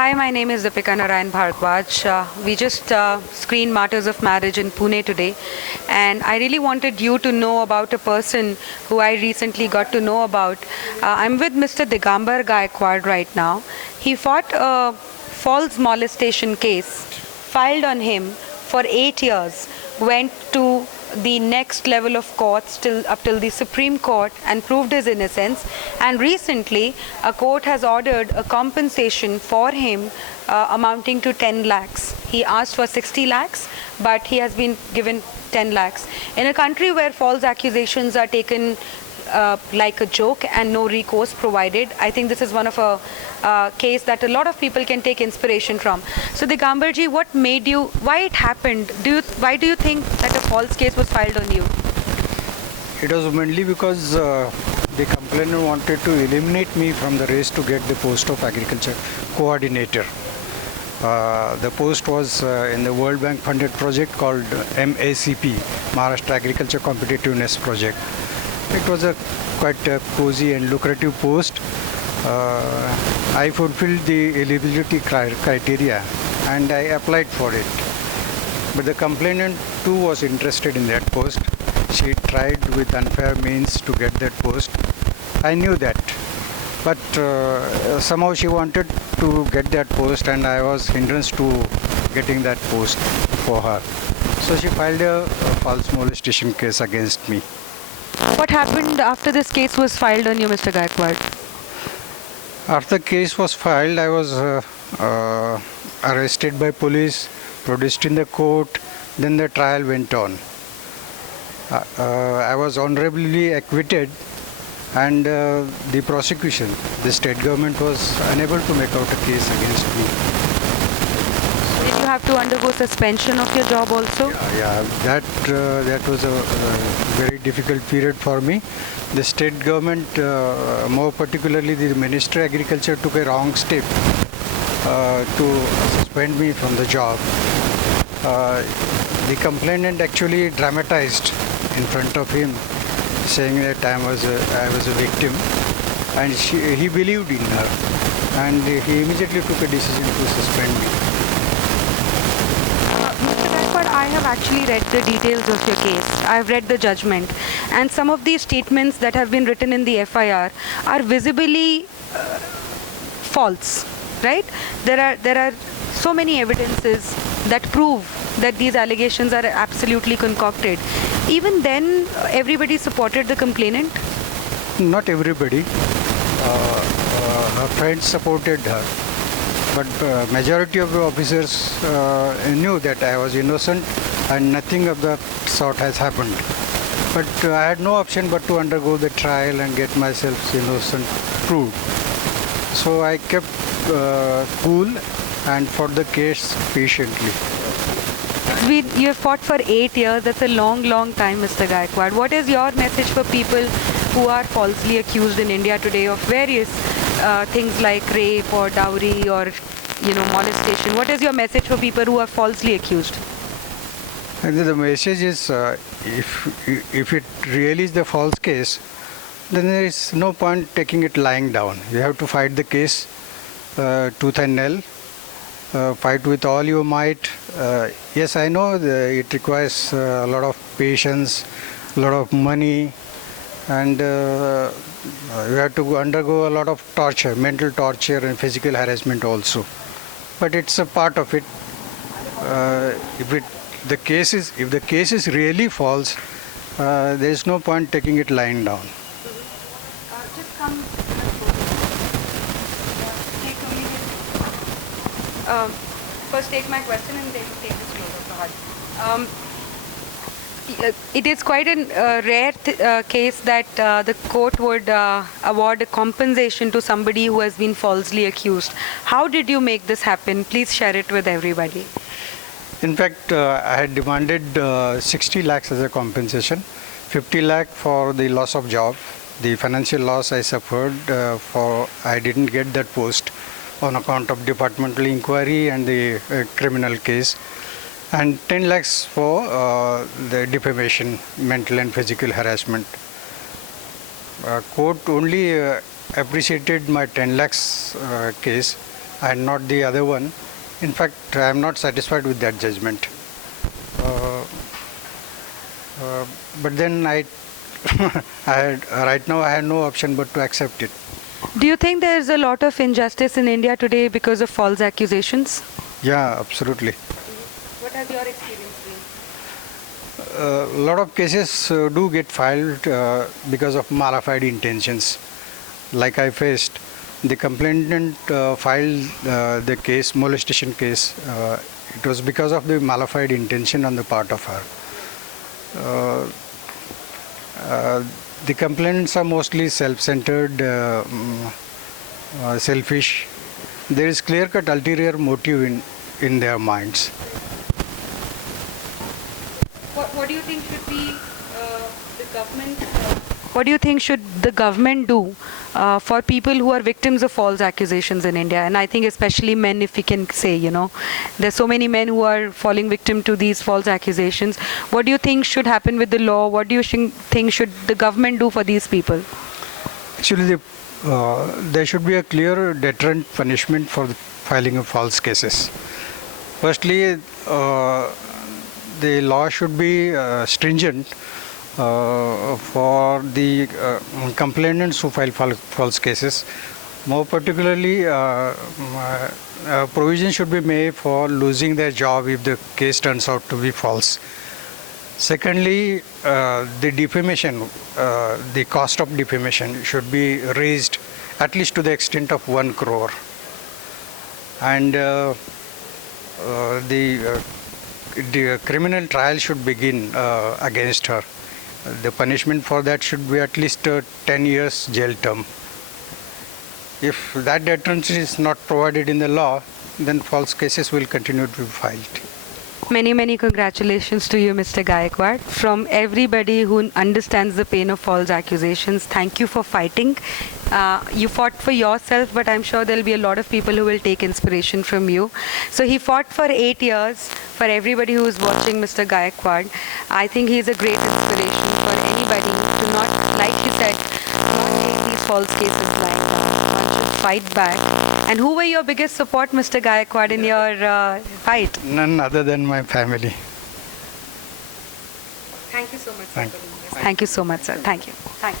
Hi, my name is Deepika Narayan Bhargwaj. We just screened Martyrs of Marriage in Pune today, and I really wanted you to know about a person who I recently got to know about. I'm with Mr. Digambar Gaikwad right now. He fought a false molestation case filed on him for 8 years, went to the next level of courts up till the Supreme Court and proved his innocence, and recently a court has ordered a compensation for him amounting to 10 lakhs. He asked for 60 lakhs, but he has been given 10 lakhs. In a country where false accusations are taken like a joke and no recourse provided, I think this is one of a case that a lot of people can take inspiration from. So Digambarji, what made you, why it happened? Why do you think that a false case was filed on you? It was mainly because the complainant wanted to eliminate me from the race to get the post of agriculture coordinator. The post was in the World Bank funded project called MACP, Maharashtra Agriculture Competitiveness Project. It was a quite cozy and lucrative post. I fulfilled the eligibility criteria and I applied for it. But the complainant too was interested in that post. She tried with unfair means to get that post. I knew that. But somehow she wanted to get that post and I was hindrance to getting that post for her. So she filed a false molestation case against me. What happened after this case was filed on you, Mr. Gaikwad? After the case was filed, I was arrested by police, produced in the court, then the trial went on. I was honorably acquitted, and the prosecution, the state government was unable to make out a case against me. Did you have to undergo suspension of your job also? Yeah, that was a very difficult period for me. The state government, more particularly the Ministry of Agriculture, took a wrong step to suspend me from the job. The complainant actually dramatized in front of him, saying that I was a victim, and he believed in her, and he immediately took a decision to suspend me. I have actually read the details of your case. I have read the judgment, and some of these statements that have been written in the FIR are visibly false, right? There are so many evidences that prove that these allegations are absolutely concocted. Even then, everybody supported the complainant? Not everybody. Her friends supported her. But majority of the officers knew that I was innocent and nothing of the sort has happened. But I had no option but to undergo the trial and get myself innocent proved. So I kept cool and fought the case patiently. You have fought for 8 years. That's a long, long time, Mr. Gaikwad. What is your message for people who are falsely accused in India today of various things like rape or dowry or molestation? What is your message for people who are falsely accused? And the message is, if it really is the false case, then there is no point taking it lying down. You have to fight the case tooth and nail. Fight with all your might. Yes, I know it requires a lot of patience, a lot of money, and you have to undergo a lot of torture, mental torture and physical harassment also. But it's a part of it. If the case is really false, there is no point taking it lying down. Just come. First take my question and then take this closer. It is quite a rare case that the court would award a compensation to somebody who has been falsely accused. How did you make this happen? Please share it with everybody. In fact, I had demanded 60 lakhs as a compensation, 50 lakh for the loss of job, the financial loss I suffered for I didn't get that post on account of departmental inquiry and the criminal case, and 10 lakhs for the defamation, mental and physical harassment. Court only appreciated my 10 lakhs case and not the other one. In fact, I am not satisfied with that judgment. Uh, but then right now I had no option but to accept it. Do you think there is a lot of injustice in India today because of false accusations? Yeah, absolutely. What has your experience been? A lot of cases do get filed because of malified intentions. Like I faced, the complainant filed the case, molestation case. It was because of the malified intention on the part of her. The complainants are mostly self-centered, selfish. There is clear-cut ulterior motive in their minds. What do you think should be the government? What do you think should the government do for people who are victims of false accusations in India? And I think especially men, if we can say, there's so many men who are falling victim to these false accusations. What do you think should happen with the law? What do you think should the government do for these people? Actually, there should be a clear deterrent punishment for the filing of false cases. Firstly, the law should be stringent for the complainants who file false cases. More particularly, provision should be made for losing their job if the case turns out to be false. Secondly, the defamation, the cost of defamation should be raised at least to the extent of 1 crore. And the criminal trial should begin against her. The punishment for that should be at least 10 years jail term. If that deterrence is not provided in the law, then false cases will continue to be filed. Many, many congratulations to you, Mr. Gaikwad. From everybody who understands the pain of false accusations, thank you for fighting. You fought for yourself, but I'm sure there'll be a lot of people who will take inspiration from you. So he fought for 8 years. For everybody who is watching Mr. Gaikwad, I think he's a great inspiration for anybody to not, like you said, not take these false cases like just fight back. And who were your biggest support, Mr. Gaikwad, in your fight? None other than my family. Thank you so much, sir. Thank Thank you so much, sir. Thank you. Thanks.